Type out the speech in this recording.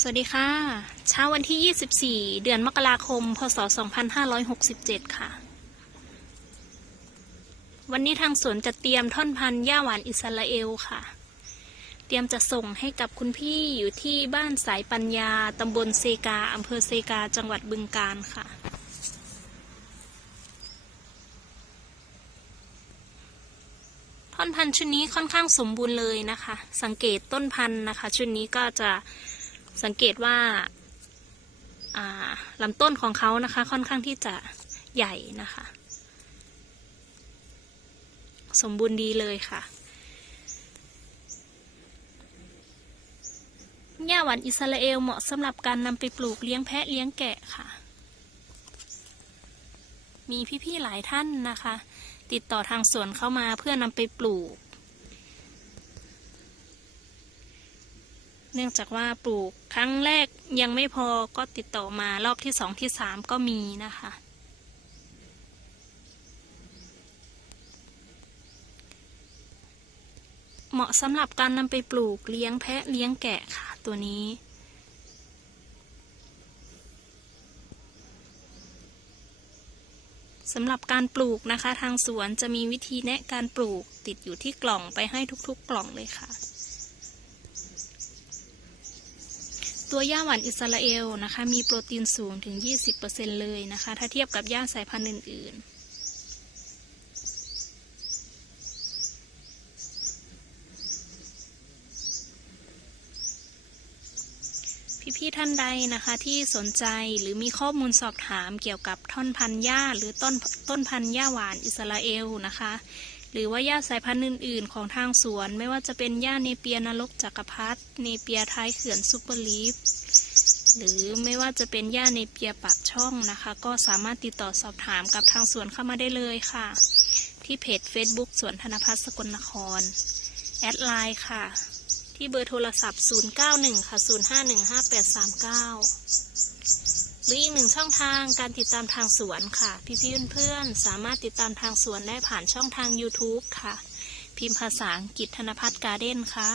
สวัสดีค่ะ เช้าวันที่ 24 เดือนมกราคม พศ 2567 ค่ะ วันนี้ทางสวนจะเตรียมท่อนพันธุ์ย่าหวานอิสราเอลค่ะ เตรียมจะส่งให้กับคุณพี่อยู่ที่บ้านสายปัญญา ตำบลเซกา อำเภอเซกา จังหวัดบึงกาฬค่ะ ท่อนพันธุ์ชุดนี้ค่อนข้างสมบูรณ์เลยนะคะ สังเกตต้นพันธุ์นะคะ ชุดนี้ก็จะ สังเกตว่าลำต้นของเขานะคะ ค่อนข้างที่จะใหญ่นะคะ สมบูรณ์ดีเลยค่ะหญ้าหวานอิสราเอลเหมาะสำหรับการนำไปปลูกเลี้ยงแพะเลี้ยงแกะค่ะ มีพี่ๆหลายท่านนะคะ ติดต่อทางสวนเข้ามาเพื่อนำไปปลูก เนื่องจากว่าปลูกครั้งแรกยังไม่พอก็ติดต่อมารอบที่สองที่สามก็มีนะคะ เหมาะสำหรับการนำไปปลูกเลี้ยงแพะเลี้ยงแกะค่ะตัวนี้สำหรับการปลูกนะคะ ทางสวนจะมีวิธีแนะการปลูกติดอยู่ที่กล่องไปให้ทุกๆกล่องเลยค่ะ ตัวหญ้าหวานอิสราเอลนะคะ มีโปรตีนสูงถึง 20%เลยนะคะ ถ้าเทียบกับหญ้าสายพันธุ์อื่น ๆพี่ๆท่านใดนะคะที่สนใจหรือมีข้อมูลสอบถามเกี่ยวกับท่อนพันหญ้าหรือต้นต้นพันหญ้าหวานอิสราเอลนะคะ หรือว่าหญ้าสายพันธุ์อื่น ๆ ของทางสวน ไม่ว่าจะเป็นหญ้าเนเปียนรกจักรพรรดิเนเปียท้ายเขื่อนซูเปอร์ลีฟหรือไม่ว่าจะเป็นหญ้าเนเปียปากช่องนะคะ ก็สามารถติดต่อสอบถามกับทางสวนเข้ามาได้เลยค่ะ ที่เพจ Facebook สวนธนพัฒน์สกลนคร แอดไลน์ค่ะ ที่เบอร์โทรศัพท์ 091 ค่ะ 0515839 หรืออีกหนึ่งช่องทางการติดตามทางสวนค่ะ พี่ๆเพื่อนๆสามารถติดตามทางสวนได้ผ่านช่องทาง YouTube ค่ะ พิมพ์ภาษาอังกฤษธนพัฒน์การ์เด้นค่ะ